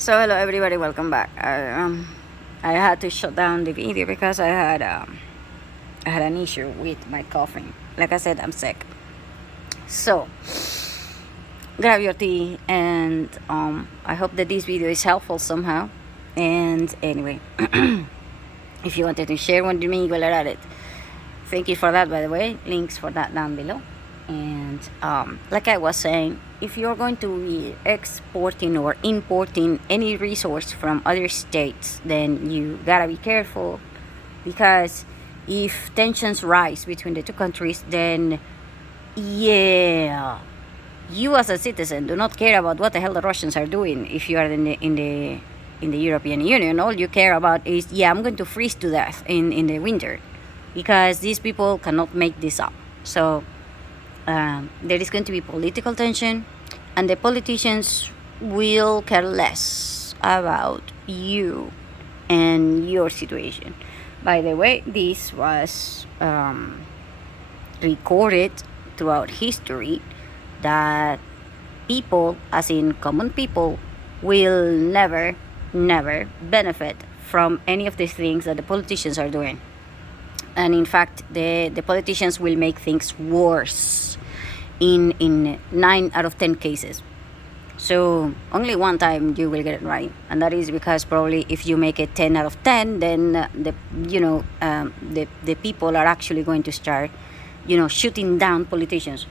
So hello everybody, welcome back. I had to shut down the video because I had an issue with my coughing. Like I said, I'm sick. So grab your tea, and I hope that this video is helpful somehow. And anyway, if you wanted to share one with me, go at it. Thank you for that, by the way. Links for that down below. And like I was saying, if you're going to be exporting or importing any resource from other states, then you gotta be careful, because if tensions rise between the two countries, then yeah, you as a citizen do not care about what the hell the Russians are doing. If you are in the European Union, all you care about is, yeah, I'm going to freeze to death in the winter, because these people cannot make this up. So there is going to be political tension, and the politicians will care less about you and your situation. By the way, this was recorded throughout history, that people, as in common people, will never benefit from any of these things that the politicians are doing. And in fact, the politicians will make things worse in 9 out of 10 cases. So only one time you will get it right, and that is because probably if you make it 10 out of 10, then the people are actually going to start shooting down politicians.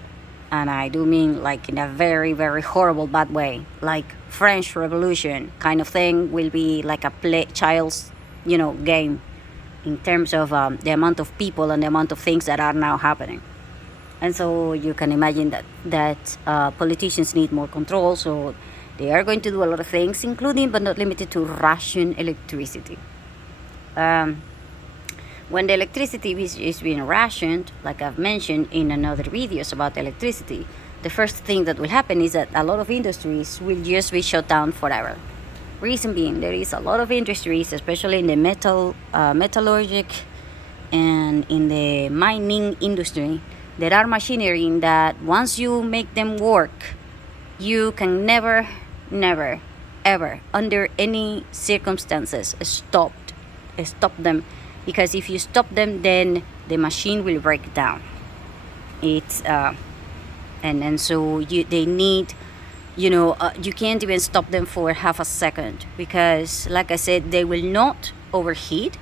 And I do mean like in a very, very horrible, bad way, like French Revolution kind of thing. Will be like a child's game in terms of the amount of people and the amount of things that are now happening. And so you can imagine that politicians need more control, so they are going to do a lot of things, including but not limited to ration electricity. When the electricity is being rationed, like I've mentioned in another videos about electricity, the first thing that will happen is that a lot of industries will just be shut down forever. Reason being, there is a lot of industries, especially in the metallurgic and in the mining industry, there are machinery that once you make them work, you can never, ever, under any circumstances, stop them. Because if you stop them, then the machine will break down. It's and so they need, you can't even stop them for half a second, because like I said, they will not overheat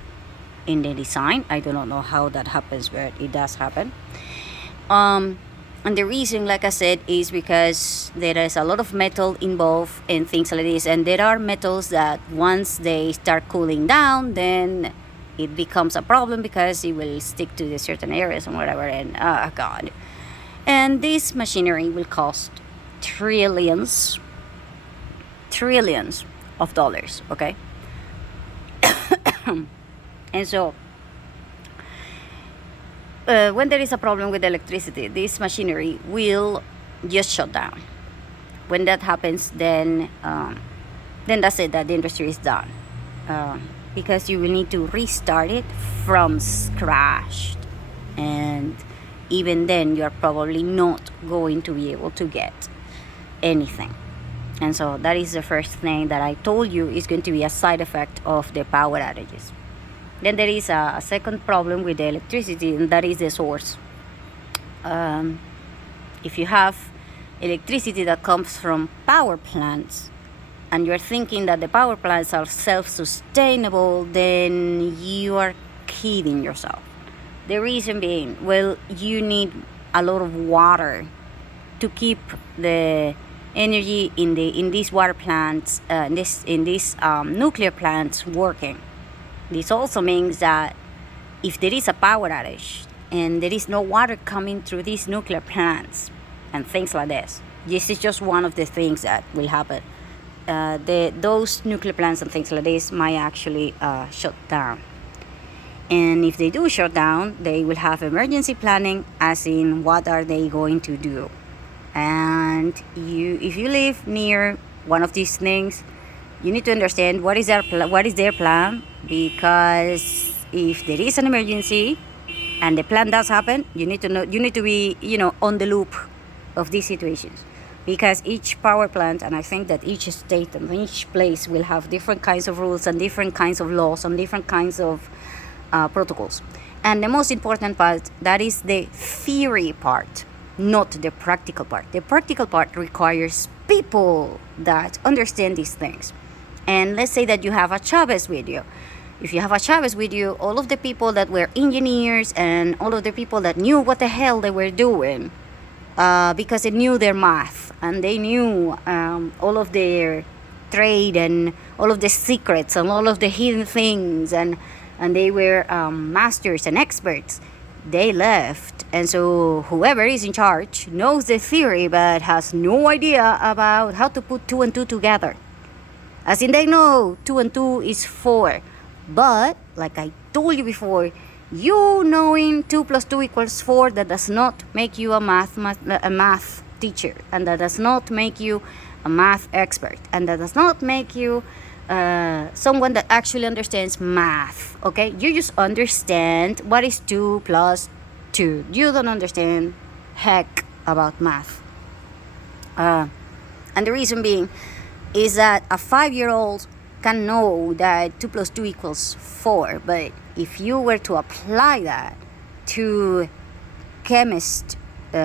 in the design. I do not know how that happens, but it does happen. And the reason, like I said, is because there is a lot of metal involved and things like this. And there are metals that once they start cooling down, then it becomes a problem, because it will stick to the certain areas and whatever. And oh god. And this machinery will cost trillions of dollars, okay? And so when there is a problem with electricity, this machinery will just shut down. When that happens, then that's it, that the industry is done, because you will need to restart it from scratch, and even then you're probably not going to be able to get anything. And so that is the first thing that I told you is going to be a side effect of the power outages. Then there is a second problem with the electricity, and that is the source. If you have electricity that comes from power plants, and you're thinking that the power plants are self-sustainable, then you are kidding yourself. The reason being, well, you need a lot of water to keep the energy in these water plants, in these nuclear plants working. This also means that if there is a power outage and there is no water coming through these nuclear plants and things like this is just one of the things that will happen. Those nuclear plants and things like this might actually shut down. And if they do shut down, they will have emergency planning, as in what are they going to do. And if you live near one of these things, you need to understand what is their plan, because if there is an emergency and the plan does happen, you need to be on the loop of these situations. because each power plant, and I think that each state and each place will have different kinds of rules and different kinds of laws and different kinds of protocols. And the most important part, that is the theory part, not the practical part. The practical part requires people that understand these things. And let's say that you have a Chavez with you. If you have a Chavez with you, all of the people that were engineers and all of the people that knew what the hell they were doing, because they knew their math and they knew all of their trade and all of the secrets and all of the hidden things, and they were masters and experts, they left. And so whoever is in charge knows the theory but has no idea about how to put 2 and 2 together. As in, they know 2 and 2 is 4. But, like I told you before, you knowing 2 plus 2 equals 4, that does not make you a math teacher. And that does not make you a math expert. And that does not make you someone that actually understands math. Okay? You just understand what is 2 plus 2. You don't understand heck about math. And the reason being is that a 5-year-old can know that 2 plus 2 equals 4, but if you were to apply that to chemist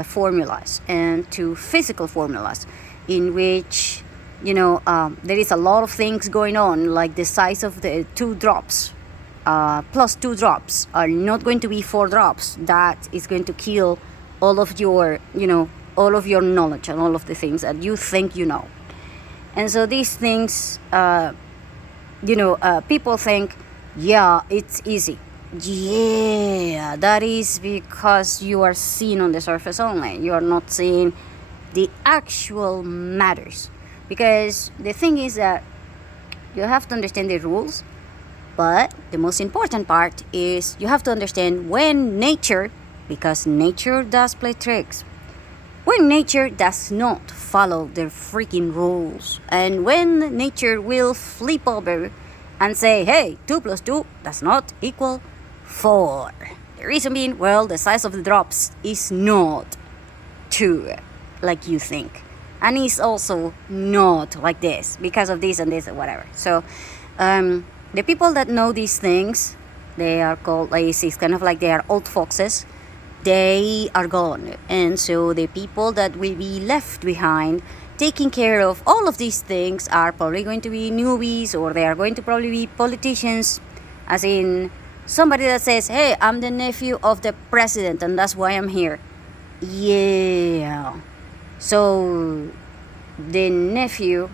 formulas and to physical formulas, in which there is a lot of things going on, like the size of the 2 drops plus 2 drops are not going to be 4 drops. That is going to kill all of your knowledge and all of the things that you think you know. And so these things, people think, yeah, it's easy. Yeah, that is because you are seeing on the surface only. You are not seeing the actual matters. Because the thing is that you have to understand the rules, but the most important part is you have to understand when nature, because nature does play tricks, when nature does not follow their freaking rules, and when nature will flip over and say, hey, 2 plus 2 does not equal 4. The reason being, well, the size of the drops is not 2 like you think, and it's also not like this because of this and this and whatever. So the people that know these things, they are called, it's kind of like they are old foxes. They are gone, and so the people that will be left behind taking care of all of these things are probably going to be newbies, or they are going to probably be politicians, as in somebody that says, hey, I'm the nephew of the president and that's why I'm here. Yeah, so the nephew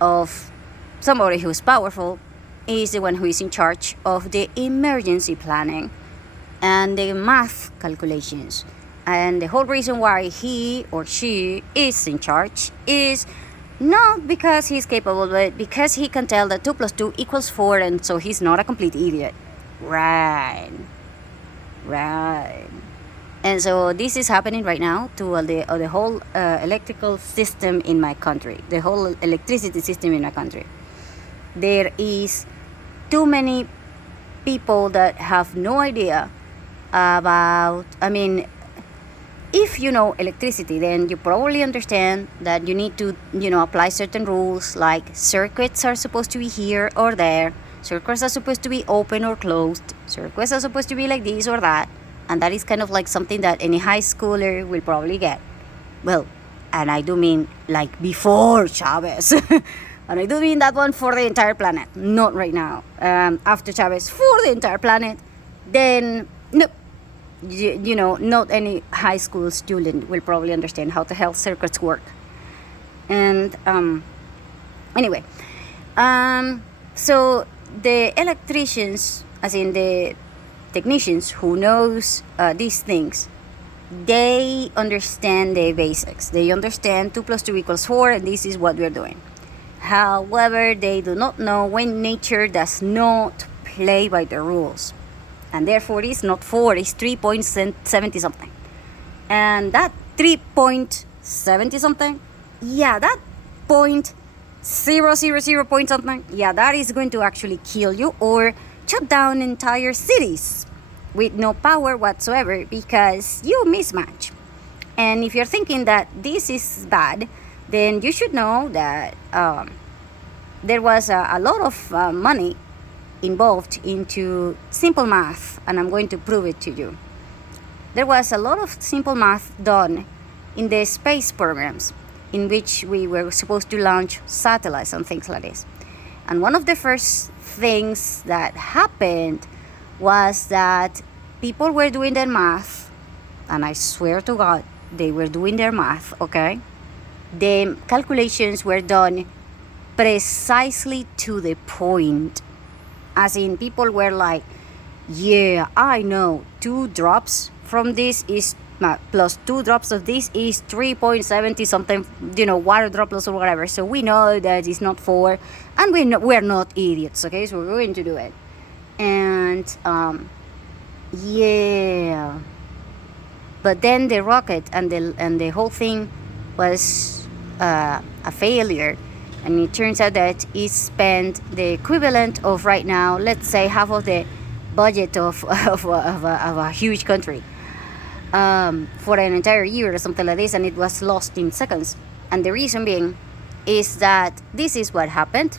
of somebody who's powerful is the one who is in charge of the emergency planning and the math calculations. And the whole reason why he or she is in charge is not because he's capable, but because he can tell that 2 plus 2 equals 4, and so he's not a complete idiot. Right. And so this is happening right now to the whole electrical system in my country, the whole electricity system in my country. There is too many people that have no idea about, if you know electricity, then you probably understand that you need to, apply certain rules, like circuits are supposed to be here or there, circuits are supposed to be open or closed, circuits are supposed to be like this or that, and that is kind of like something that any high schooler will probably get. Well, and I do mean like before Chavez. And I do mean that one for the entire planet, not right now. After Chavez, for the entire planet, then no. Not any high school student will probably understand how the hell circuits work. And anyway, so the electricians, as in the technicians who knows these things, they understand the basics. They understand 2 plus 2 equals 4, and this is what we're doing. However, they do not know when nature does not play by the rules. And therefore it's not 4, it's 3.70 something. And that 3.70 something, yeah, that 0.000 point something, yeah, that is going to actually kill you or shut down entire cities with no power whatsoever because you mismatch. And if you're thinking that this is bad, then you should know that there was a lot of money involved into simple math, and I'm going to prove it to you. There was a lot of simple math done in the space programs in which we were supposed to launch satellites and things like this. And one of the first things that happened was that people were doing their math, and I swear to God, they were doing their math, okay? The calculations were done precisely to the point. As in, people were like, yeah, I know 2 drops from this is plus 2 drops of this is 3.70 something, water droplets or whatever. So we know that it's not 4, and we're not idiots, okay? So we're going to do it. And yeah, but then the rocket and the whole thing was a failure, and it turns out that it spent the equivalent of right now, let's say, half of the budget of a huge country for an entire year or something like this, and it was lost in seconds. And the reason being is that this is what happened.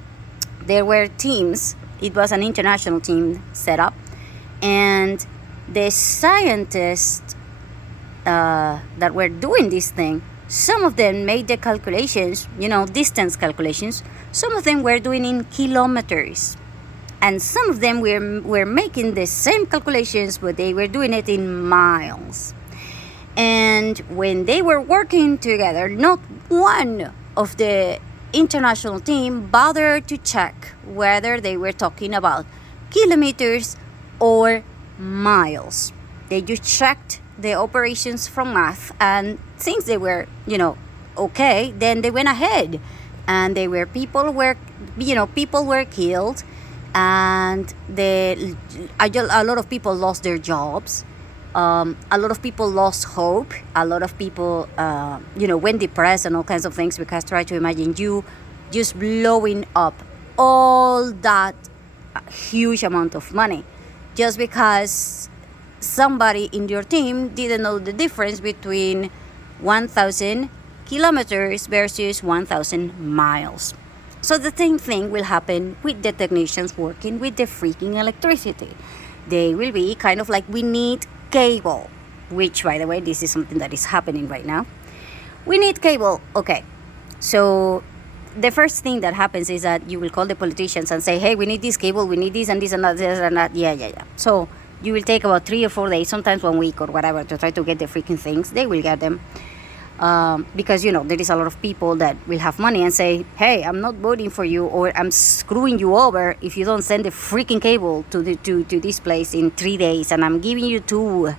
There were teams. It was an international team set up, and the scientists that were doing this thing, some of them made the calculations, distance calculations. Some of them were doing in kilometers, and some of them were making the same calculations, but they were doing it in miles. And when they were working together, not one of the international team bothered to check whether they were talking about kilometers or miles. They just checked the operations from math, and since they were, okay, then they went ahead, and people were killed, and a lot of people lost their jobs. A lot of people lost hope. A lot of people, went depressed and all kinds of things, because try to imagine you just blowing up all that huge amount of money just because somebody in your team didn't know the difference between 1,000 kilometers versus 1,000 miles. So the same thing will happen with the technicians working with the freaking electricity. They will be kind of like, we need cable, which, by the way, this is something that is happening right now. We need cable. Okay, so the first thing that happens is that you will call the politicians and say, hey, we need this cable, we need this and this and that, this and that. Yeah. So you will take about 3 or 4 days, sometimes 1 week or whatever, to try to get the freaking things. They will get them. Because, there is a lot of people that will have money and say, hey, I'm not voting for you, or I'm screwing you over if you don't send the freaking cable to this place in 3 days, and I'm giving you 2,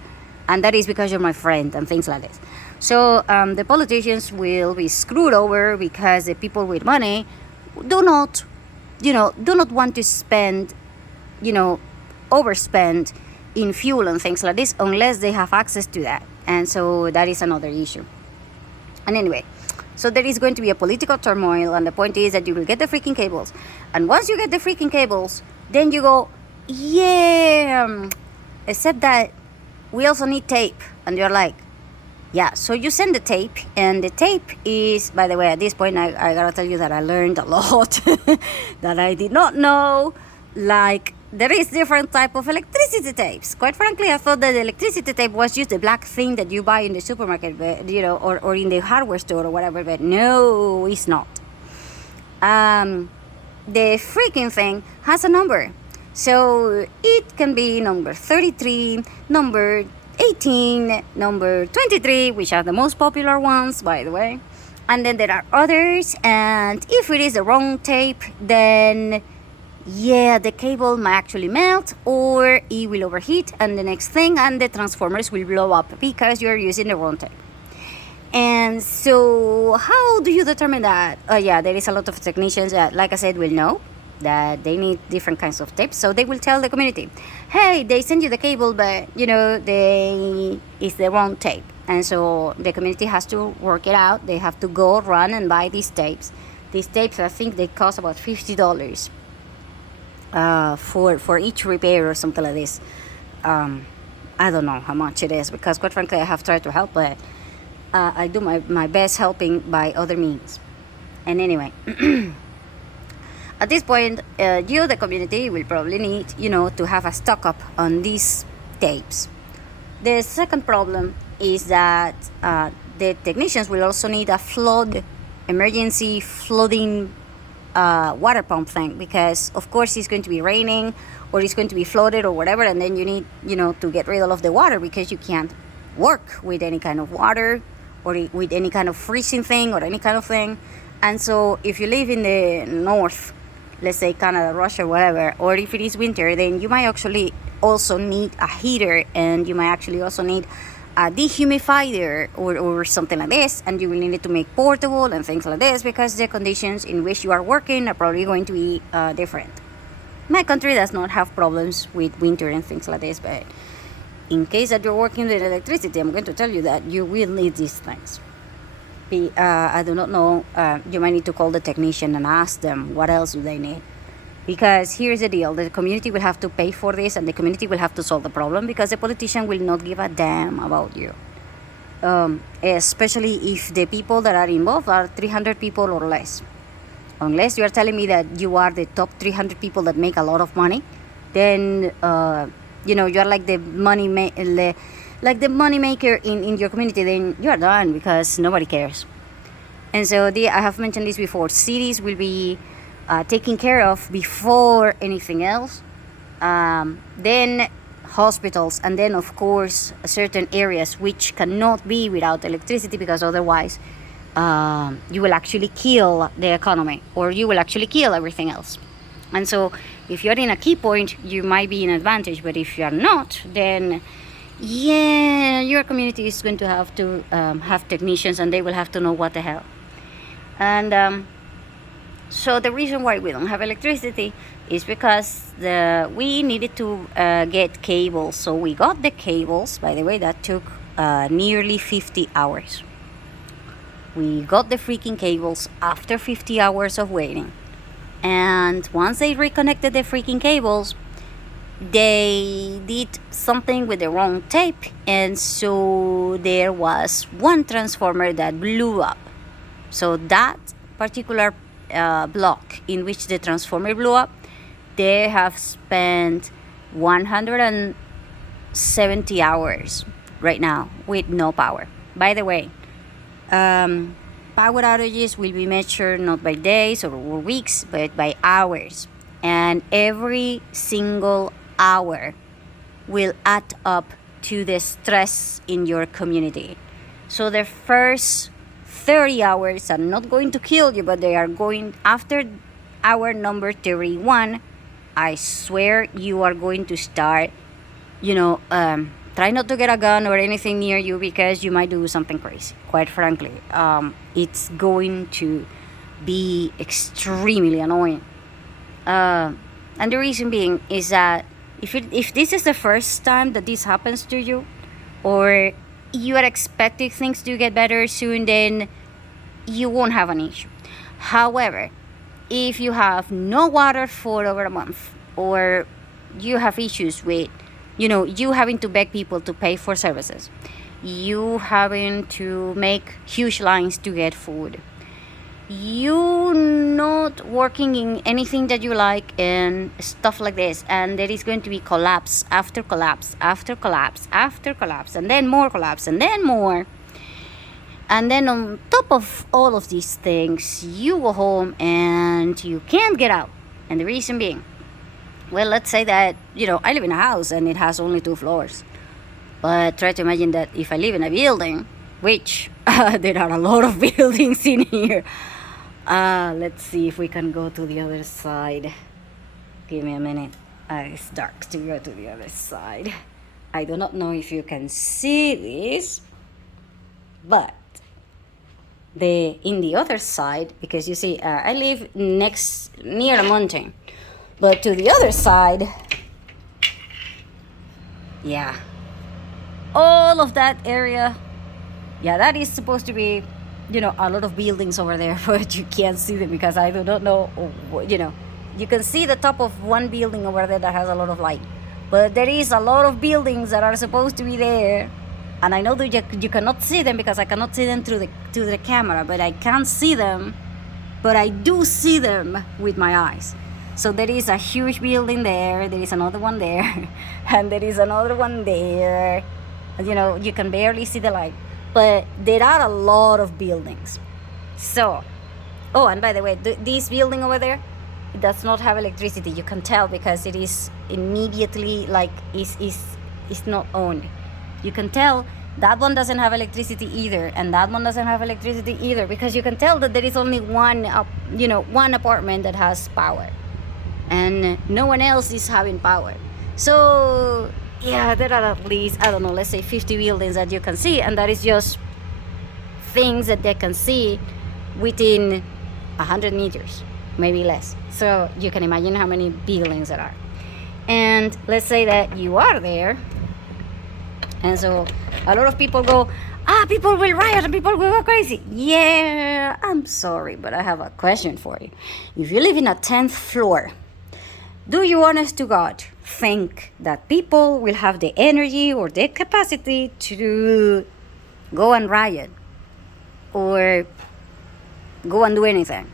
and that is because you're my friend, and things like this. So the politicians will be screwed over because the people with money do not want to spend, overspend in fuel and things like this unless they have access to that. And so that is another issue. And anyway, so there is going to be a political turmoil, and the point is that you will get the freaking cables. And once you get the freaking cables, then you go, yeah, except that we also need tape. And you're like, yeah, so you send the tape, and the tape is, by the way, at this point, I gotta tell you that I learned a lot that I did not know. Like, there is different type of electricity tapes. Quite frankly, I thought that the electricity tape was just the black thing that you buy in the supermarket, but, or in the hardware store or whatever, but no, it's not. The freaking thing has a number. So it can be number 33, number 18, number 23, which are the most popular ones, by the way. And then there are others, and if it is the wrong tape, then yeah, the cable might actually melt, or it will overheat, and the next thing, and the transformers will blow up because you're using the wrong tape. And so how do you determine that? Yeah, there is a lot of technicians that, like I said, will know that they need different kinds of tapes, so they will tell the community, hey, they send you the cable, but it's the wrong tape. And so the community has to work it out. They have to go run and buy these tapes. These tapes, I think they cost about $50 for each repair or something like this. I don't know how much it is, because quite frankly I have tried to help, but I do my best helping by other means. And anyway, at this point, you, the community, will probably need, to have a stock up on these tapes. The second problem is that the technicians will also need a emergency flooding water pump thing, because of course it's going to be raining or it's going to be flooded or whatever, and then you need, to get rid of the water, because you can't work with any kind of water or with any kind of freezing thing or any kind of thing. And so if you live in the north, let's say Canada, Russia, whatever, or if it is winter, then you might actually also need a heater, and you might actually also need a dehumidifier or something like this, and you will need it to make portable and things like this, because the conditions in which you are working are probably going to be different. My country does not have problems with winter and things like this, but in case that you're working with electricity, I'm going to tell you that you will need these things. I do not know, you might need to call the technician and ask them what else do they need. Because here's the deal, the community will have to pay for this, and the community will have to solve the problem, because the politician will not give a damn about you. Especially if the people that are involved are 300 people or less. Unless you are telling me that you are the top 300 people that make a lot of money, then you're like the money maker in your community, then you're done, because nobody cares. And so I have mentioned this before, cities will be taken care of before anything else, then hospitals, and then of course certain areas which cannot be without electricity, because otherwise you will actually kill the economy, or you will actually kill everything else. And so if you're in a key point, you might be in advantage, but if you're not, then your community is going to have to have technicians, and they will have to know what the hell. And so the reason why we don't have electricity is because we needed to get cables. So we got the cables, by the way, that took nearly 50 hours. We got the freaking cables after 50 hours of waiting. And once they reconnected the freaking cables, they did something with the wrong tape, and so there was one transformer that blew up. So that particular block in which the transformer blew up, they have spent 170 hours right now with no power. By the way, power outages will be measured not by days or weeks, but by hours. And every single hour will add up to the stress in your community. So the first 30 hours are not going to kill you, but they are going, after hour number 31, I swear you are going to start, try not to get a gun or anything near you, because you might do something crazy. Quite frankly, it's going to be extremely annoying. And the reason being is that if this is the first time that this happens to you, or you are expecting things to get better soon, then you won't have an issue. However, if you have no water for over a month, or you have issues with, you having to beg people to pay for services, you having to make huge lines to get food, you not working in anything that you like, and stuff like this, and there is going to be collapse after collapse after collapse after collapse, and then more collapse, and then more. And then on top of all of these things, you go home and you can't get out. And the reason being, well, let's say that, I live in a house and it has only 2 floors. But try to imagine that if I live in a building, which there are a lot of buildings in here. Let's see if we can go to the other side. Give me a minute. It's dark to go to the other side. I do not know if you can see this, but in the other side, because you see, I live near a mountain, but to the other side, all of that area, that is supposed to be, a lot of buildings over there, but you can't see them because I do not know, you can see the top of one building over there that has a lot of light, but there is a lot of buildings that are supposed to be there And I know that you cannot see them because I cannot see them through the camera, but I can see them, but I do see them with my eyes. So there is a huge building there, there is another one there, and there is another one there. You can barely see the light, but there are a lot of buildings. So, oh, and by the way, this building over there, it does not have electricity. You can tell because it is immediately is not on. You can tell that one doesn't have electricity either, and that one doesn't have electricity either, because you can tell that there is only one apartment that has power, and no one else is having power. So yeah, there are at least, I don't know, let's say 50 buildings that you can see, and that is just things that they can see within 100 meters, maybe less. So you can imagine how many buildings there are. And let's say that you are there, and so a lot of people go, people will riot and people will go crazy. Yeah, I'm sorry, but I have a question for you. If you live in a 10th floor, do you, honest to God, think that people will have the energy or the capacity to go and riot or go and do anything?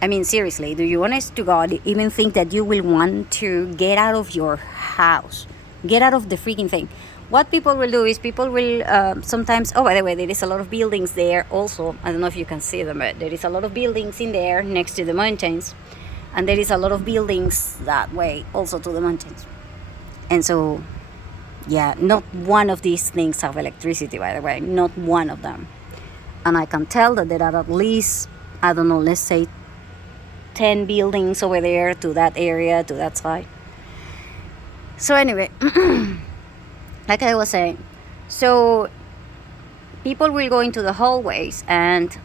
I mean, seriously, do you, honest to God, even think that you will want to get out of your house, get out of the freaking thing? What people will do is people will sometimes, oh, by the way, there is a lot of buildings there also. I don't know if you can see them, but there is a lot of buildings in there next to the mountains. And there is a lot of buildings that way also to the mountains. And so, yeah, not one of these things have electricity, by the way, not one of them. And I can tell that there are at least, I don't know, let's say 10 buildings over there to that area, to that side. So anyway, like I was saying, so people will go into the hallways, and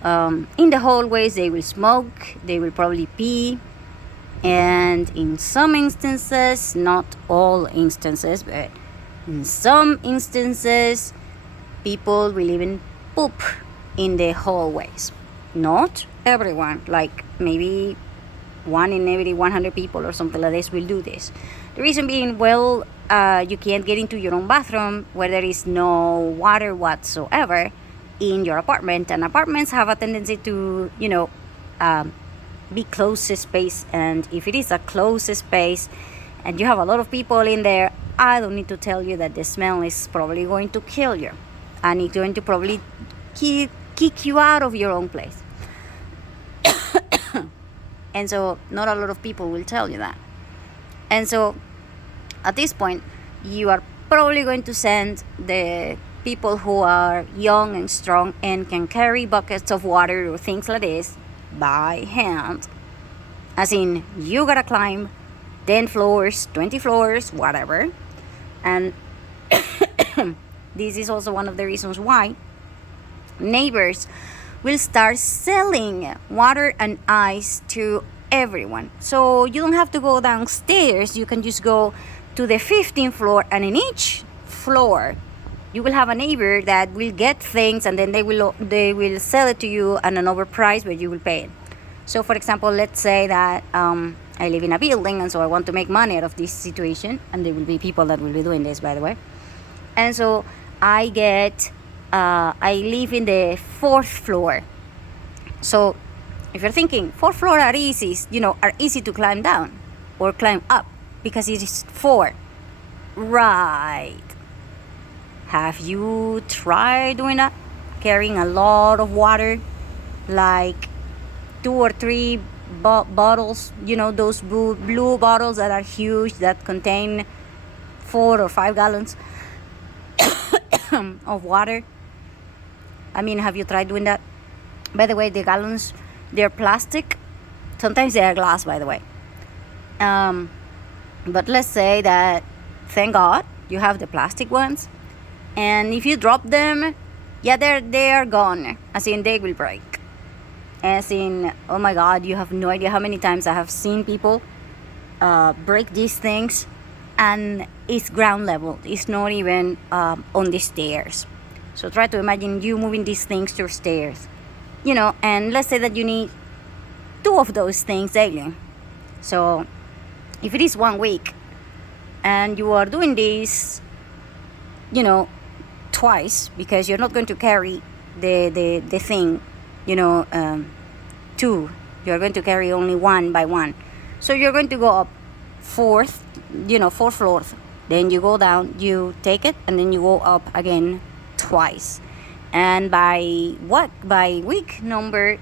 in the hallways they will smoke, they will probably pee, and in some instances, not all instances, but in some instances, people will even poop in the hallways. Not everyone, like maybe 1 in every 100 people or something like this will do this. The reason being, well, you can't get into your own bathroom where there is no water whatsoever in your apartment, and apartments have a tendency to, be closed space. And if it is a closed space and you have a lot of people in there, I don't need to tell you that the smell is probably going to kill you, and it's going to probably kick you out of your own place. And so not a lot of people will tell you that. And so at this point, you are probably going to send the people who are young and strong and can carry buckets of water or things like this by hand. As in, you gotta climb 10 floors, 20 floors, whatever. And this is also one of the reasons why neighbors will start selling water and ice to everyone. So you don't have to go downstairs, you can just go to the 15th floor, and in each floor you will have a neighbor that will get things, and then they will sell it to you at an overprice, but you will pay it. So for example, let's say that I live in a building, and so I want to make money out of this situation, and there will be people that will be doing this, by the way. And so I live in the 4th floor. So if you're thinking 4th floor are easy to climb down or climb up because it is 4, right? Have you tried doing that? Carrying a lot of water, like 2 or 3 bottles, those blue bottles that are huge, that contain 4 or 5 gallons of water. I mean, have you tried doing that? By the way, the gallons, they're plastic. Sometimes they are glass, by the way. But let's say that, thank God, you have the plastic ones. And if you drop them, they are gone. As in, they will break. As in, oh my God, you have no idea how many times I have seen people break these things, and it's ground level. It's not even on the stairs. So try to imagine you moving these things to stairs. And let's say that you need 2 of those things daily. So if it is 1 week and you are doing this, twice, because you're not going to carry the thing, two. You're going to carry only one by one. So you're going to go up fourth floors. Then you go down, you take it, and then you go up again twice. And by week number,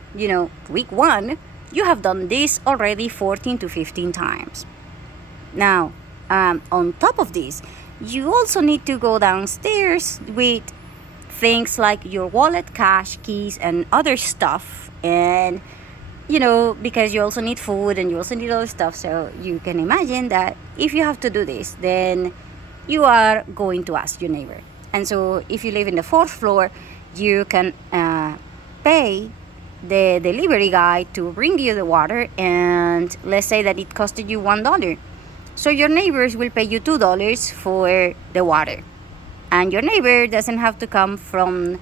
week 1, you have done this already 14 to 15 times. Now, on top of this, you also need to go downstairs with things like your wallet, cash, keys, and other stuff. And, because you also need food and you also need other stuff. So you can imagine that if you have to do this, then you are going to ask your neighbor. And so if you live in the 4th floor, you can pay the delivery guy to bring you the water. And let's say that it costed you $1. So your neighbors will pay you $2 for the water. And your neighbor doesn't have to come from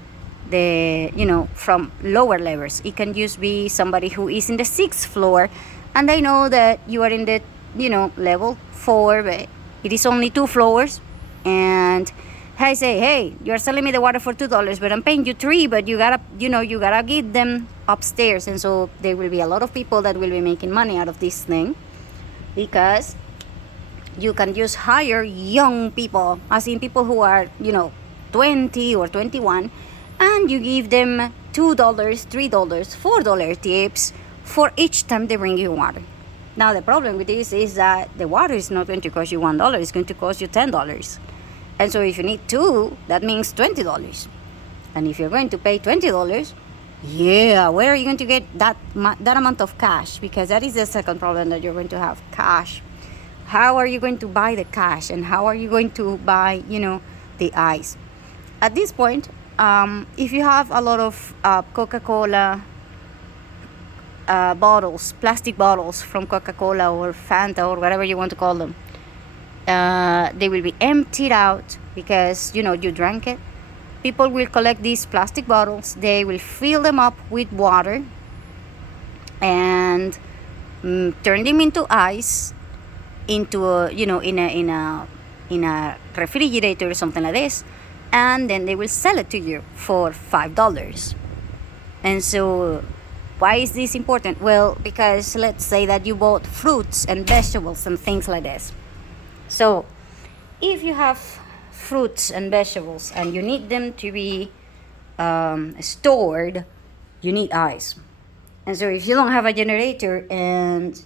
from lower levels. It can just be somebody who is in the 6th floor, and they know that you are in the, level 4, but it is only 2 floors. And I say, hey, you're selling me the water for $2, but I'm paying you $3, but you gotta get them upstairs. And so there will be a lot of people that will be making money out of this thing, because you can just hire young people, as in people who are, 20 or 21, and you give them $2, $3, $4 tips for each time they bring you water. Now, the problem with this is that the water is not going to cost you $1, it's going to cost you $10. And so if you need 2, that means $20. And if you're going to pay $20, where are you going to get that amount of cash? Because that is the second problem that you're going to have, cash. How are you going to buy the cash? And how are you going to buy, the ice? At this point, if you have a lot of Coca-Cola bottles, plastic bottles from Coca-Cola or Fanta or whatever you want to call them, they will be emptied out because, you drank it. People will collect these plastic bottles. They will fill them up with water and turn them into ice, into a, in a refrigerator or something like this, and then they will sell it to you for $5. And so why is this important? Well, because let's say that you bought fruits and vegetables and things like this. So if you have fruits and vegetables and you need them to be stored, you need ice. And so if you don't have a generator and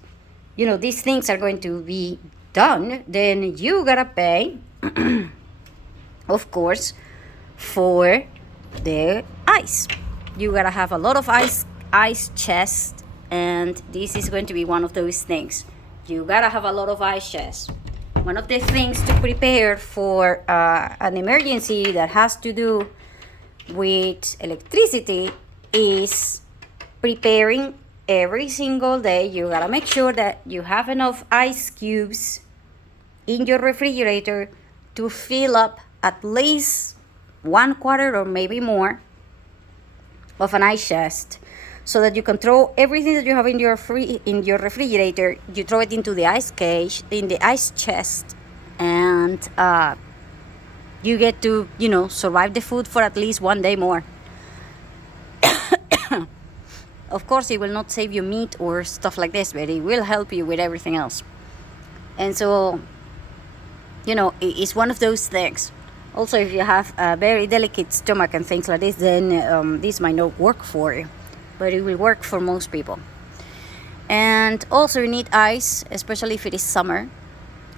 these things are going to be done, then you gotta pay of course for the ice. You gotta have a lot of ice chest, and this is going to be one of those things. You gotta have a lot of ice chest. One of the things to prepare for an emergency that has to do with electricity is preparing every single day. You gotta make sure that you have enough ice cubes in your refrigerator to fill up at least 1/4 or maybe more of an ice chest, so that you can throw everything that you have in your refrigerator. You throw it into the ice cage, in the ice chest, and you get to survive the food for at least 1 day more. Of course, it will not save you meat or stuff like this, but it will help you with everything else. And so, it's one of those things. Also, if you have a very delicate stomach and things like this, then this might not work for you, but it will work for most people. And also, you need ice, especially if it is summer.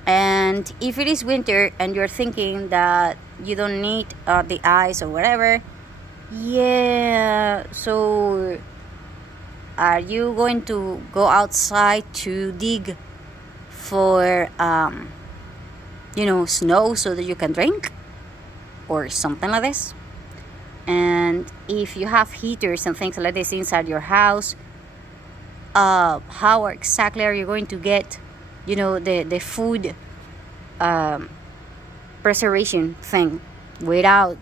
And if it is winter and you're thinking that you don't need the ice or whatever, so are you going to go outside to dig for snow so that you can drink or something like this? And if you have heaters and things like this inside your house, how exactly are you going to get the food preservation thing without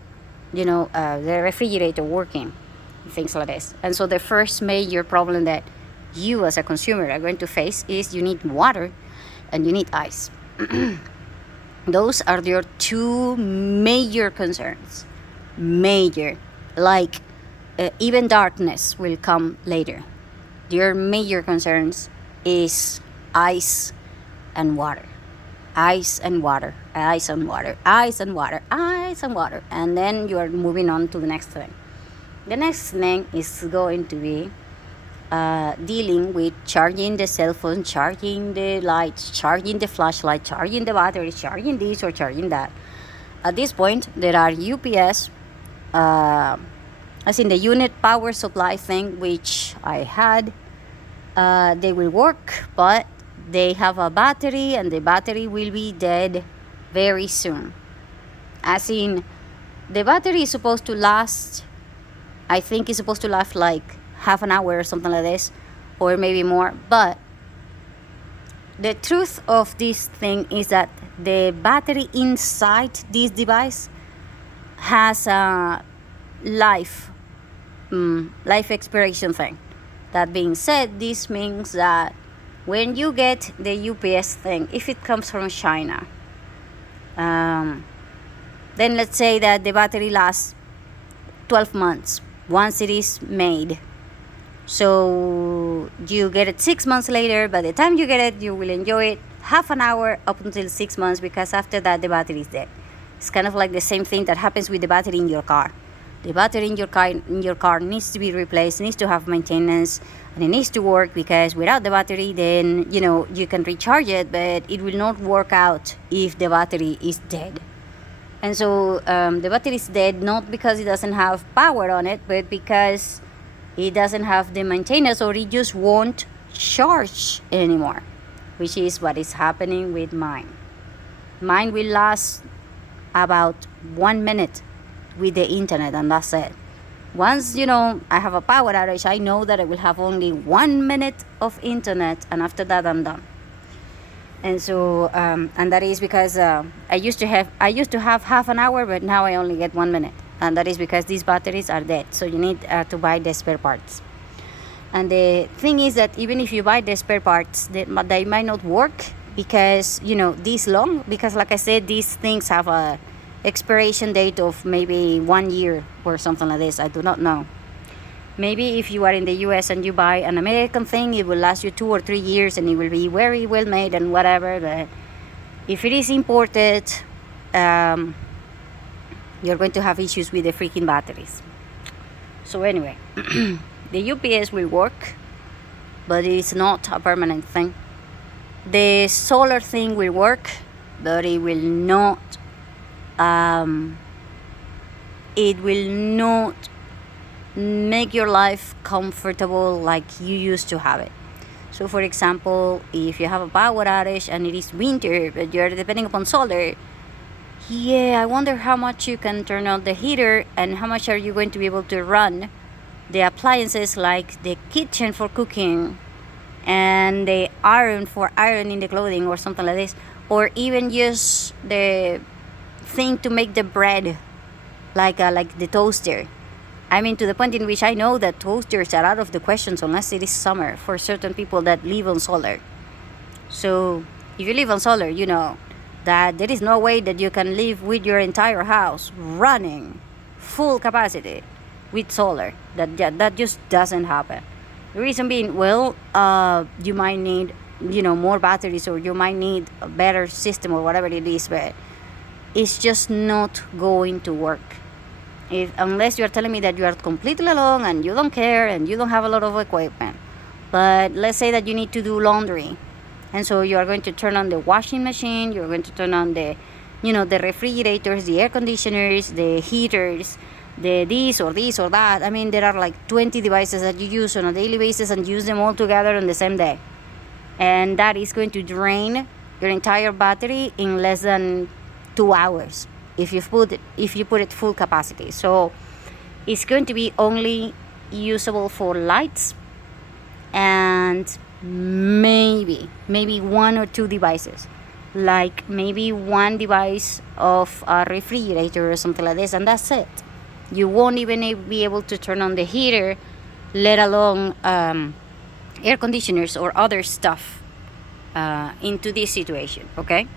the refrigerator working, things like this? And so the first major problem that you as a consumer are going to face is you need water and you need ice. Those are your two major concerns. major, like even darkness will come later. Their major concerns is ice and water. Ice and water, ice and water, ice and water, ice and water. And then you are moving on to the next thing. The next thing is going to be dealing with charging the cell phone, charging the lights, charging the flashlight, charging the batteries, charging this or charging that. At this point, there are UPS, as in the unit power supply thing, which I had. They will work, but they have a battery, and the battery will be dead very soon. As in, the battery is supposed to last, I think it's supposed to last like half an hour or something like this, or maybe more. But the truth of this thing is that the battery inside this device has a life expiration thing. That being said, this means that when you get the UPS thing, if it comes from China, then let's say that the battery lasts 12 months once it is made. So you get it 6 months later. By the time you get it, you will enjoy it half an hour up until 6 months, because after that the battery is dead. It's kind of like the same thing that happens with the battery in your car. The battery in your car needs to be replaced, needs to have maintenance, and it needs to work, because without the battery, then you can recharge it, but it will not work out if the battery is dead. And so the battery is dead not because it doesn't have power on it, but because it doesn't have the maintenance, or it just won't charge anymore, which is what is happening with mine. Mine will last about 1 minute with the internet, and that's it. Once I have a power outage, I know that I will have only 1 minute of internet, and after that I'm done. And so and that is because I used to have half an hour, but now I only get 1 minute, and that is because these batteries are dead. So you need to buy the spare parts. And the thing is that even if you buy the spare parts, they might not work because this long, because like I said, these things have a expiration date of maybe 1 year or something like this. I do not know. Maybe if you are in the US and you buy an American thing, it will last you 2 or 3 years and it will be very well made and whatever. But if it is imported, you're going to have issues with the freaking batteries. So anyway, the UPS will work, but it's not a permanent thing. The solar thing will work, but it will not make your life comfortable like you used to have it. So for example, if you have a power outage and it is winter, but you're depending upon solar, I wonder how much you can turn on the heater, and how much are you going to be able to run the appliances like the kitchen for cooking and the iron for ironing the clothing or something like this, or even just the thing to make the bread, like the toaster. I mean, to the point in which I know that toasters are out of the questions unless it is summer for certain people that live on solar. So if you live on solar, you know that there is no way that you can live with your entire house running full capacity with solar. That just doesn't happen. The reason being, you might need more batteries, or you might need a better system or whatever it is, but it's just not going to work. Unless you're telling me that you are completely alone and you don't care and you don't have a lot of equipment. But let's say that you need to do laundry, and so you are going to turn on the washing machine, you're going to turn on the refrigerators, the air conditioners, the heaters, the this or that. I mean, there are like 20 devices that you use on a daily basis and use them all together on the same day. And that is going to drain your entire battery in less than 2 hours if you put it full capacity. So it's going to be only usable for lights and maybe 1 or 2 devices, like maybe 1 device of a refrigerator or something like this, and that's it. You won't even be able to turn on the heater, let alone air conditioners or other stuff into this situation. Okay,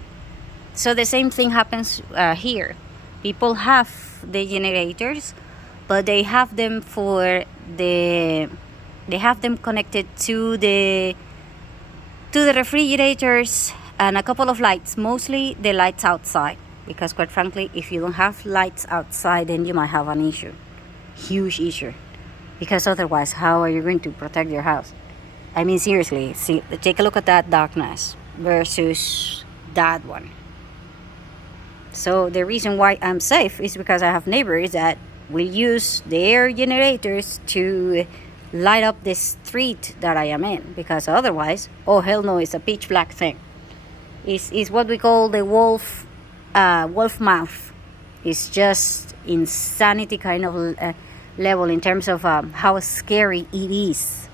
so the same thing happens here. People have the generators, but they have them they have them connected to the refrigerators and a couple of lights, mostly the lights outside, because quite frankly, if you don't have lights outside, then you might have an issue, huge issue, because otherwise, how are you going to protect your house? I mean, seriously, see, take a look at that darkness versus that one. So the reason why I'm safe is because I have neighbors that will use their generators to light up the street that I am in, because otherwise, oh hell no, it's a pitch black thing. It's what we call the wolf mouth. It's just insanity kind of level in terms of how scary it is,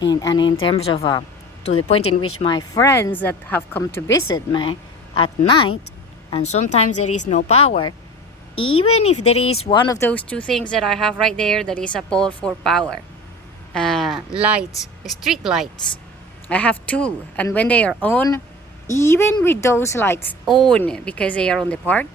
and in terms of to the point in which my friends that have come to visit me at night, and sometimes there is no power, even if there is one of those two things that I have right there, that is a pole for power, lights, street lights. I have two, and when they are on, even with those lights on, because they are on the park,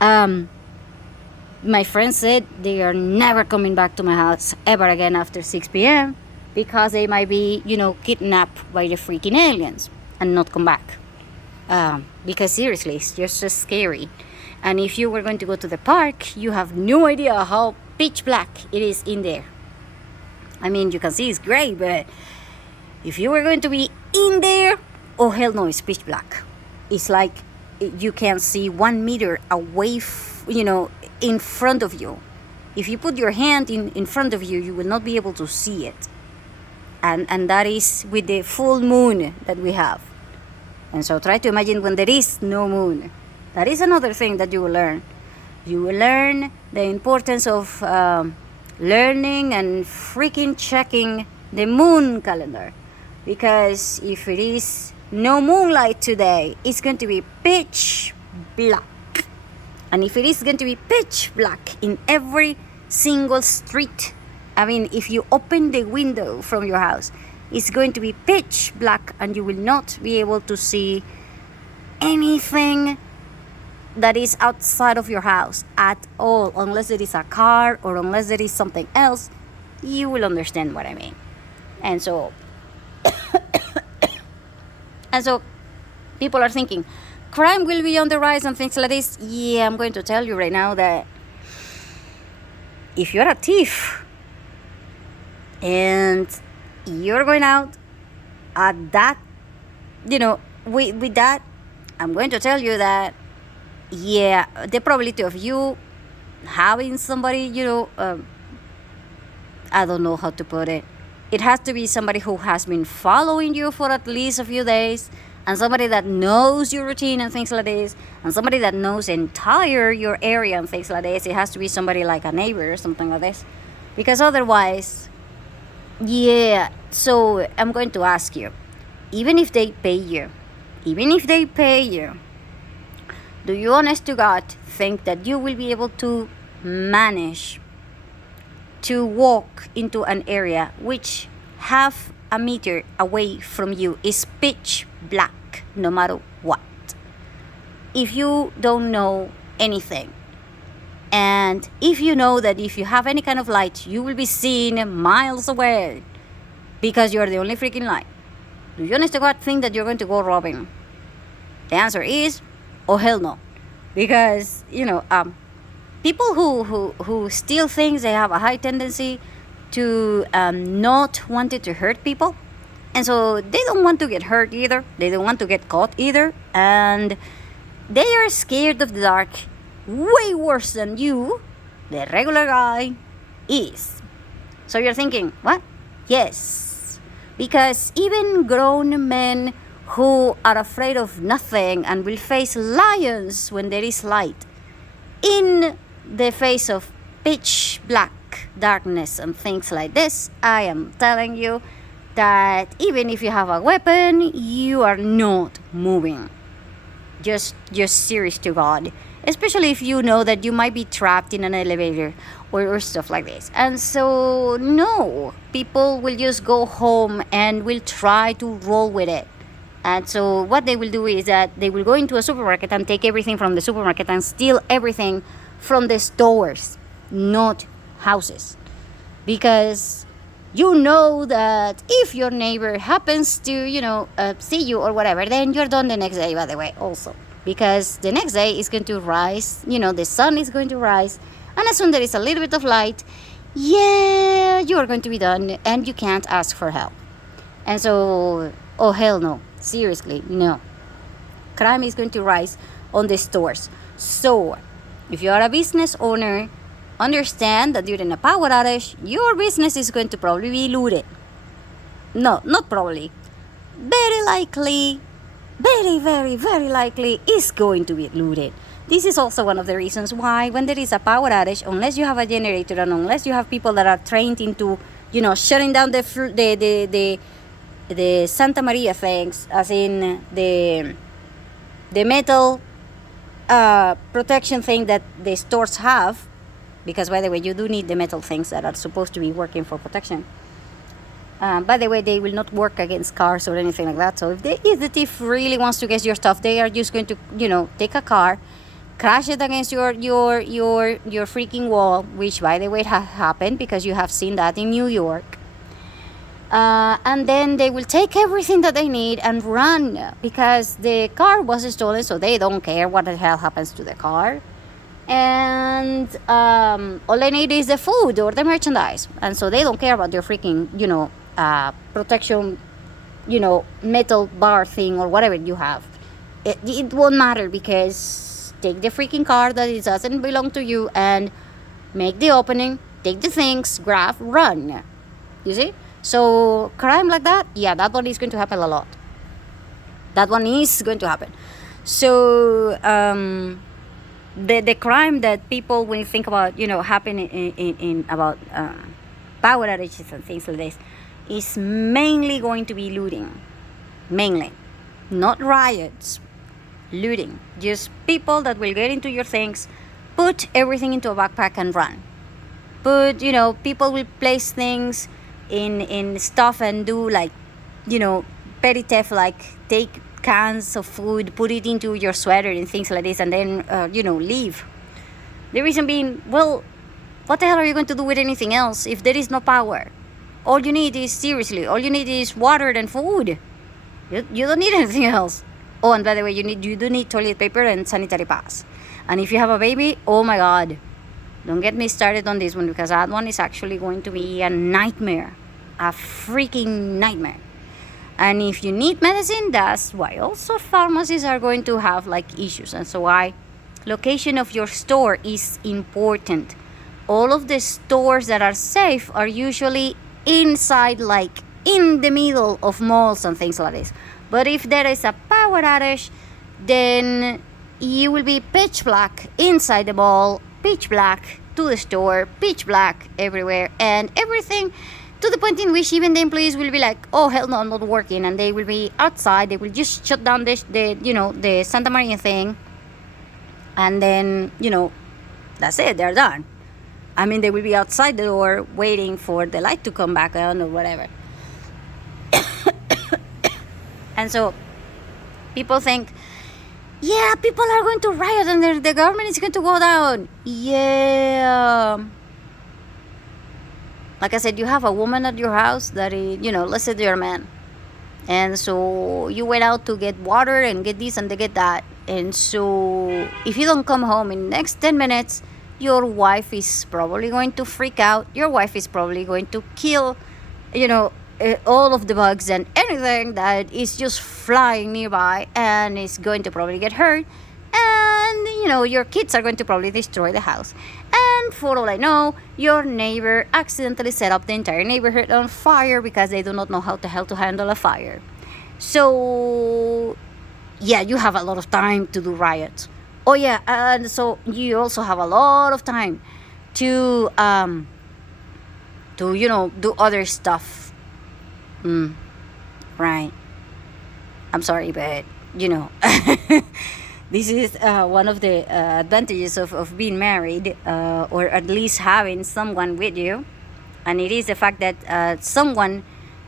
my friend said they are never coming back to my house ever again after 6 p.m. because they might be, kidnapped by the freaking aliens and not come back. Because seriously, it's just so scary. And if you were going to go to the park, you have no idea how pitch black it is in there. I mean, you can see it's great, but if you were going to be in there, oh hell no, it's pitch black. It's like you can see 1 meter away, in front of you. If you put your hand in front of you, you will not be able to see it. And that is with the full moon that we have. And so try to imagine when there is no moon. That is another thing that you will learn. You will learn the importance of learning and freaking checking the moon calendar. Because if it is no moonlight today, it's going to be pitch black. And if it is going to be pitch black in every single street, I mean, if you open the window from your house, it's going to be pitch black, and you will not be able to see anything that is outside of your house at all, unless it is a car or unless it is something else. You will understand what I mean. And so people are thinking crime will be on the rise and things like this. Yeah, I'm going to tell you right now that if you're a thief and you're going out at that, with that, I'm going to tell you that, yeah, the probability of you having somebody, I don't know how to put it. It has to be somebody who has been following you for at least a few days, and somebody that knows your routine and things like this, and somebody that knows entire your area and things like this. It has to be somebody like a neighbor or something like this, because otherwise, yeah. So I'm going to ask you, even if they pay you, do you honest to God think that you will be able to manage to walk into an area which half a meter away from you is pitch black, no matter what? If you don't know anything, and if you know that if you have any kind of light, you will be seen miles away because you're the only freaking light, do you honest to God think that you're going to go robbing? The answer is, oh hell no. Because, people who steal things, they have a high tendency to not wanting to hurt people. And so they don't want to get hurt either. They don't want to get caught either. And they are scared of the dark way worse than you, the regular guy, is. So you're thinking, what? Yes. Because even grown men who are afraid of nothing and will face lions when there is light, in the face of pitch black darkness and things like this, I am telling you that even if you have a weapon, you are not moving. Just serious to God. Especially if you know that you might be trapped in an elevator or stuff like this. And so, no, people will just go home and will try to roll with it. And so what they will do is that they will go into a supermarket and take everything from the supermarket and steal everything from the stores, not houses. Because you know that if your neighbor happens to, see you or whatever, then you're done the next day, by the way, also. Because the next day is going to rise, the sun is going to rise. And as soon as there is a little bit of light, yeah, you are going to be done and you can't ask for help. And so, oh hell no, seriously, no. Crime is going to rise on the stores. So, if you are a business owner, understand that during a power outage, your business is going to probably be looted. No, not probably. Very likely, very, very, very likely is going to be looted. This is also one of the reasons why when there is a power outage, unless you have a generator and unless you have people that are trained into, shutting down the Santa Maria things, as in the metal protection thing that the stores have, because by the way, you do need the metal things that are supposed to be working for protection. By the way, they will not work against cars or anything like that. So if the thief really wants to get your stuff, they are just going to, take a car, crash it against your freaking wall, which by the way has happened because you have seen that in New York. And then they will take everything that they need and run because the car was stolen, so they don't care what the hell happens to the car. And all they need is the food or the merchandise, and so they don't care about your freaking, protection, metal bar thing or whatever you have. It won't matter because take the freaking car that it doesn't belong to you and make the opening, take the things, grab, run. You see? So crime like that, yeah, that one is going to happen a lot. That one is going to happen. So the crime that people, when you think about, happening in about power outages and things like this, is mainly going to be looting. Mainly. Not riots. Looting. Just people that will get into your things, put everything into a backpack and run. People will place things in stuff and do like, petty theft, like take cans of food, put it into your sweater and things like this, and then, leave. The reason being, well, what the hell are you going to do with anything else if there is no power? All you need is water and food. You don't need anything else. Oh, and by the way, you do need toilet paper and sanitary pads. And if you have a baby, oh my God, don't get me started on this one because that one is actually going to be a nightmare. A freaking nightmare. And if you need medicine, that's why also pharmacies are going to have like issues. And so why location of your store is important. All of the stores that are safe are usually inside, like in the middle of malls and things like this. But if there is a power outage, then you will be pitch black inside the mall, pitch black to the store, pitch black everywhere, and everything, to the point in which even the employees will be like, oh hell no, I'm not working, and they will be outside. They will just shut down the Santa Maria thing, and then that's it, they're done. I mean, they will be outside the door waiting for the light to come back on or whatever. And so people think, yeah, people are going to riot and the government is going to go down. Yeah. Like I said, you have a woman at your house that is, let's say you're a man. And so you went out to get water and get this and to get that. And so if you don't come home in the next 10 minutes, your wife is probably going to freak out. Your wife is probably going to kill, all of the bugs and anything that is just flying nearby, and is going to probably get hurt. And, your kids are going to probably destroy the house. And for all I know, your neighbor accidentally set up the entire neighborhood on fire because they do not know how the hell to handle a fire. So, yeah, you have a lot of time to do riots. Oh yeah, and so you also have a lot of time to do other stuff. Right. I'm sorry, but this is one of the advantages of being married, or at least having someone with you, and it is the fact that someone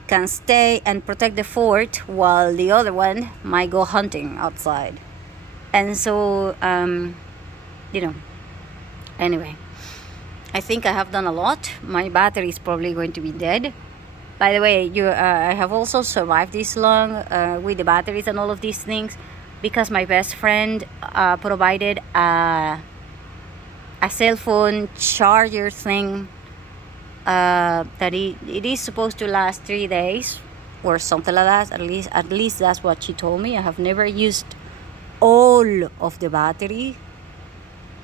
can stay and protect the fort while the other one might go hunting outside. And so, anyway, I think I have done a lot. My battery is probably going to be dead. By the way, I have also survived this long with the batteries and all of these things because my best friend provided a cell phone charger thing that it is supposed to last 3 days or something like that. At least that's what she told me. I have never used all of the battery,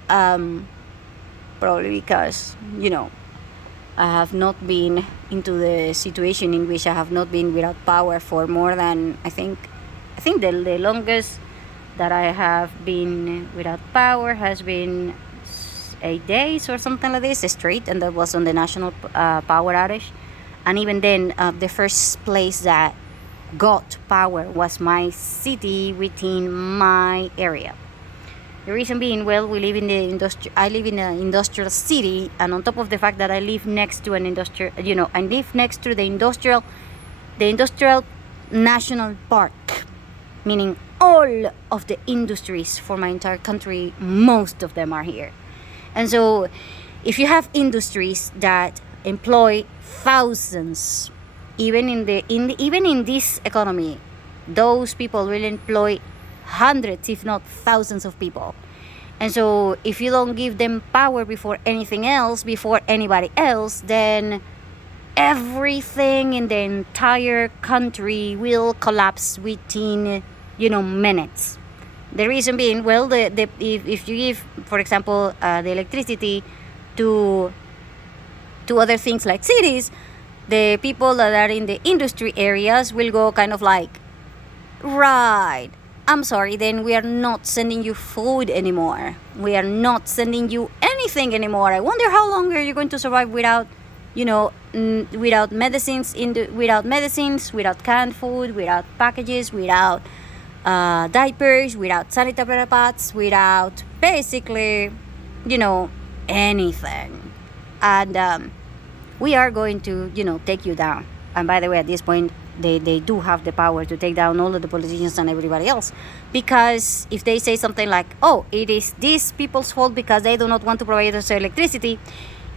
probably because I have not been into the situation in which I have not been without power for more than I think the longest that I have been without power has been 8 days or something like this straight, and that was on the national power outage. And even then, the first place that got power was my city within my area. The reason being, well, I live in an industrial city, and on top of the fact that I live next to an industrial, I live next to the industrial national park, meaning all of the industries for my entire country, most of them are here. And so if you have industries that employ thousands, even in this economy, those people will employ hundreds, if not thousands of people. And so if you don't give them power before anything else, before anybody else, then everything in the entire country will collapse within minutes. The reason being, well, if you give, for example, the electricity to other things like cities, the people that are in the industry areas will go kind of like, right, I'm sorry, then we are not sending you food anymore. We are not sending you anything anymore. I wonder how long are you going to survive without medicines, without canned food, without packages, without diapers, without sanitary pads, without basically, anything. And we are going to, take you down. And by the way, at this point, they do have the power to take down all of the politicians and everybody else. Because if they say something like, oh, it is these people's fault because they do not want to provide us electricity,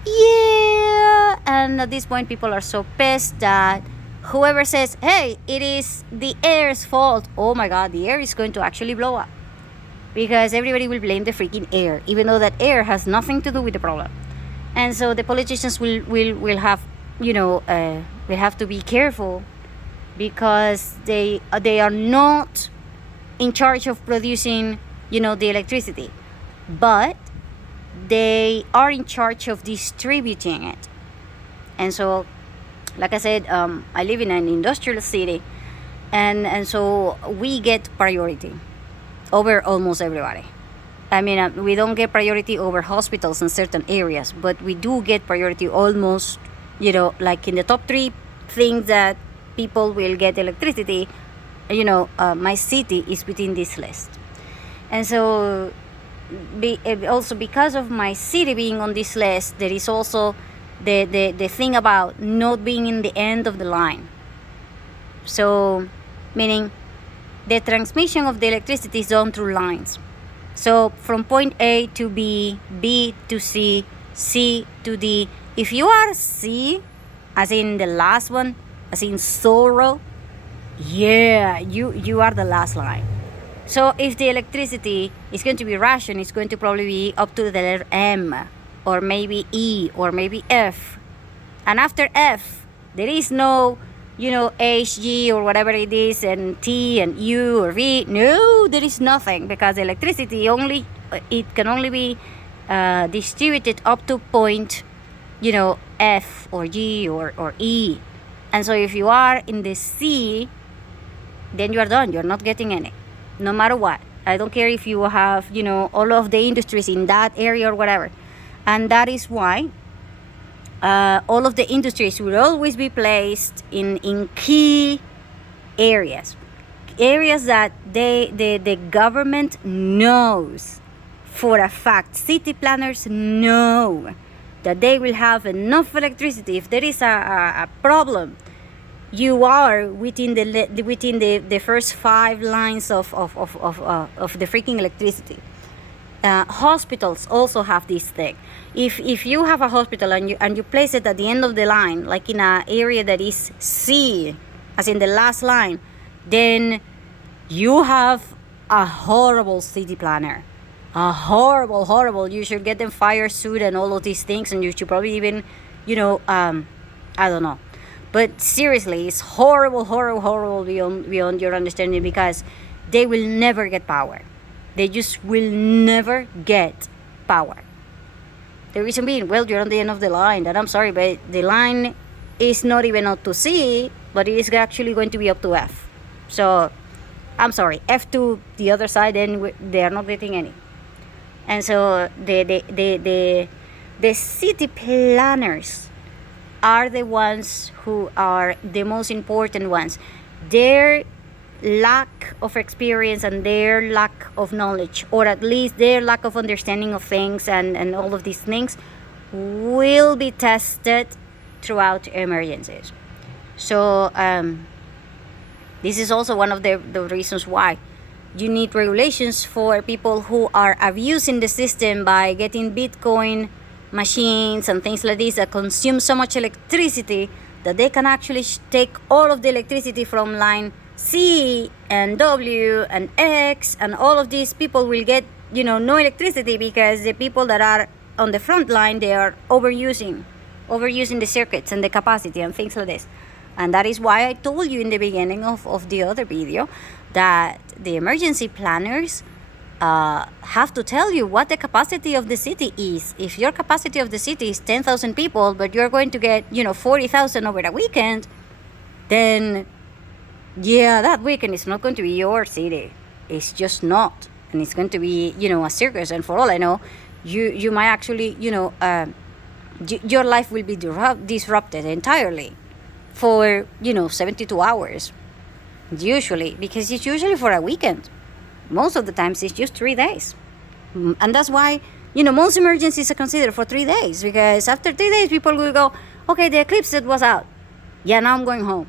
yeah. And at this point, people are so pissed that whoever says, hey, it is the air's fault, oh my God, the air is going to actually blow up. Because everybody will blame the freaking air, even though that air has nothing to do with the problem. And so the politicians will have, will have to be careful because they are not in charge of producing, the electricity. But they are in charge of distributing it. And so, like I said, I live in an industrial city, and so we get priority over almost everybody. I mean, we don't get priority over hospitals in certain areas, but we do get priority almost, like in the top 3 things that people will get electricity, my city is within this list. And so also because of my city being on this list, there is also the thing about not being in the end of the line. So, meaning the transmission of the electricity is done through lines. So from point A to B, B to C, C to D. If you are C, as in the last one, as in sorrow, yeah, you are the last line. So if the electricity is going to be rationed, it's going to probably be up to the letter M, or maybe E, or maybe F. And after F, there is no, H, G, or whatever it is, and T, and U, or V. No, there is nothing, because electricity it can only be distributed up to point, F, or G, or E. And so if you are in the C, then you are done. You're not getting any, no matter what. I don't care if you have, all of the industries in that area or whatever. And that is why all of the industries will always be placed in key areas that the government knows for a fact. City planners know that they will have enough electricity. If there is a problem, you are within the first 5 lines of the freaking electricity. Hospitals also have this thing. If you have a hospital and you place it at the end of the line, like in an area that is C, as in the last line, then you have a horrible city planner. A horrible. You should get them fire suit and all of these things, and you should probably even, I don't know. But seriously, it's horrible beyond your understanding, because they will never get power. They just will never get power. The reason being, well, you're on the end of the line, and I'm sorry, but the line is not even up to C, but it is actually going to be up to F. So, I'm sorry, F to the other side, and they are not getting any. And so the city planners are the ones who are the most important ones. Their lack of experience and their lack of knowledge, or at least their lack of understanding of things and all of these things, will be tested throughout emergencies. So this is also one of the reasons why you need regulations for people who are abusing the system by getting Bitcoin machines and things like this that consume so much electricity that they can actually take all of the electricity from line C and W and X, and all of these people will get, no electricity, because the people that are on the front line, they are overusing the circuits and the capacity and things like this. And that is why I told you in the beginning of the other video that the emergency planners have to tell you what the capacity of the city is. If your capacity of the city is 10,000 people, but you're going to get, 40,000 over a weekend, then yeah, that weekend is not going to be your city. It's just not. And it's going to be, a circus. And for all I know, you might actually, your life will be disrupted entirely for, 72 hours. Usually, because it's usually for a weekend. Most of the times it's just 3 days. And that's why, most emergencies are considered for 3 days. Because after 3 days, people will go, okay, the eclipse that was out. Yeah, now I'm going home.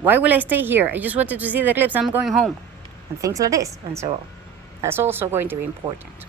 Why will I stay here? I just wanted to see the eclipse. I'm going home. And things like this. And so that's also going to be important.